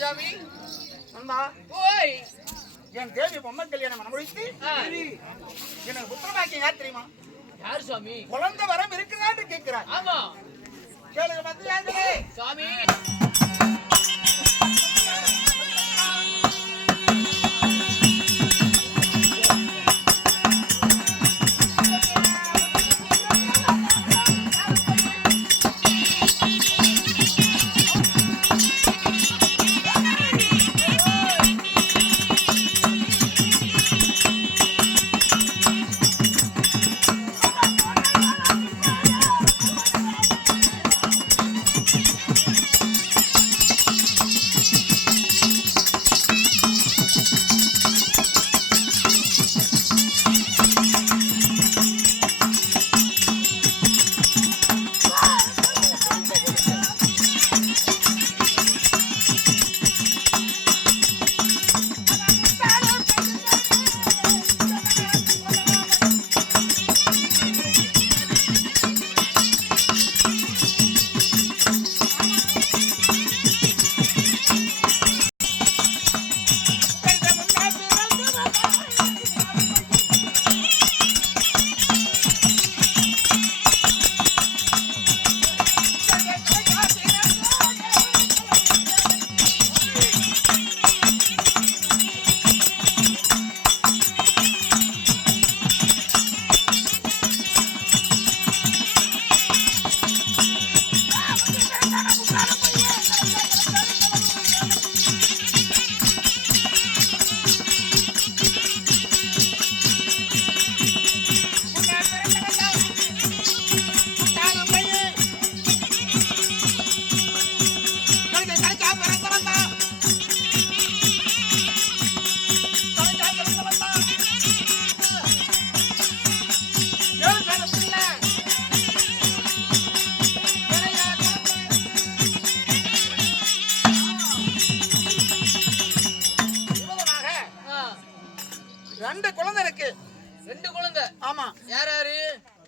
சாமி அம்மா ஓய் என் தேவி பொம்மை கல்யாணம் முடித்து எனக்கு புத்திரமாக்கி யார் தெரியுமா? யார் சாமி? குழந்தை வரம் இருக்குதான்னு கேட்கிறார். ஆமா கேளுங்க மத்தியாங்களே சாமி. ரெண்டு குழந்தை இருக்கு. ரெண்டு குழந்தை? ஆமா. யார் யாரு?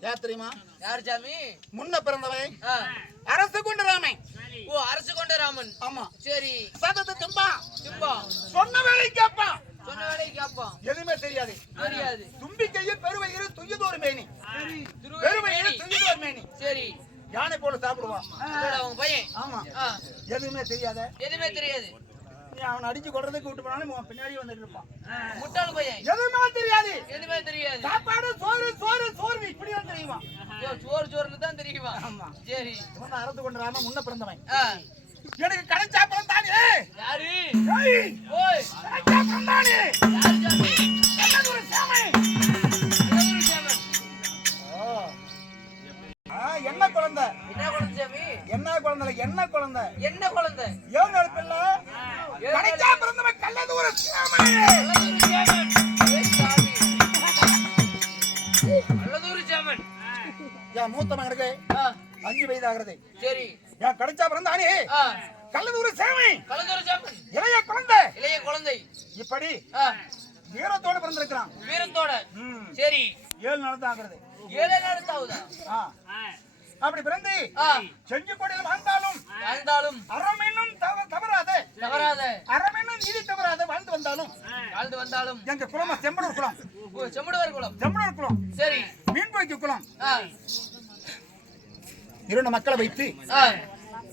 யார் தெரியுமா? யார் சாமி? முன்ன பிறந்தவன் அரசு கொண்ட ராமன். ஓ அரசு கொண்ட ராமன். ஆமா. சரி. சதத்து திம்பா திம்பா சொன்ன வேலை கேட்பான். சொன்ன வேலை கேட்பான். எதுவுமே தெரியாது. தெரியாது. தும்பிக்கையில் பெருவயிறு துய்யதோர் மேனி. பெருவயிறு துய்யதோர் மேனி. சரி. யானை போல சாப்பிடுவான். அவங்க பையன். ஆமா. எதுவுமே தெரியாத. எதுவுமே தெரியாது. அவன் அடிச்சு கொள்றதுக்கு விட்டு போனாலும் பின்னாடி வந்துட்டு இருப்பான். முட்டாள் பையன். எதுவுமே தெரியாது. எதுவுமே தெரியாது. சாப்பாடு சோறு சோறு சோறு இப்படிதான் தெரியுமா? சோறு சோறுன்னு தான் தெரியுமா? ஆமா. சரி. இவன் அரசு கொண்ட ராமன் முன்ன பிறந்தவன். எனக்கு கிடைச்சா பிறந்தானே. யாரு? ஓய் கிடைச்சா பிறந்தானே. யாரு சாமி? கண்ணகுரு சாமி. கண்ணகுரு சாமி. என்ன குழந்தை? என்ன குழந்தை சாமி? என்ன குழந்தை? என்ன குழந்தை? என்ன குழந்தை? ஏழு பிள்ளை கிடைச்சா பிறந்தவன் கண்ணகுரு சாமி. கண்ணகுரு சாமி. என் மூத்த மகனுக்கு 5 வயது ஆகிறது. சரி. என் கிடைச்சா பிறந்தானே கல்லூரி சேவை. கல்லூரி சேவை. இளைய குழந்தை. இளைய குழந்தை. இப்படி வீரத்தோட பிறந்திருக்கிறான். வீரத்தோட. சரி. 7 நாள் தான் ஆகிறது. 7 நாள் தாவுதா? அப்படி பிறந்து செஞ்சு கொடியில் வாழ்ந்தாலும் அறமென்னும் தவறாத நீதி தவறாத வாழ்ந்து வந்தாலும் எங்க குலமா செம்படூர் குலம். செம்படூர் குலம். செம்படூர் குலம். சரி. மீன்போய்க்கு குலம். 2 மக்களை வைத்து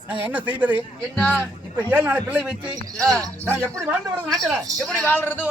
நாங்க என்ன செய்வது? என்ன? இப்ப 7 நாள் பிள்ளை வைத்து நான் எப்படி வாழ்ந்து வருது நாட்டில? எப்படி வாழ்றது?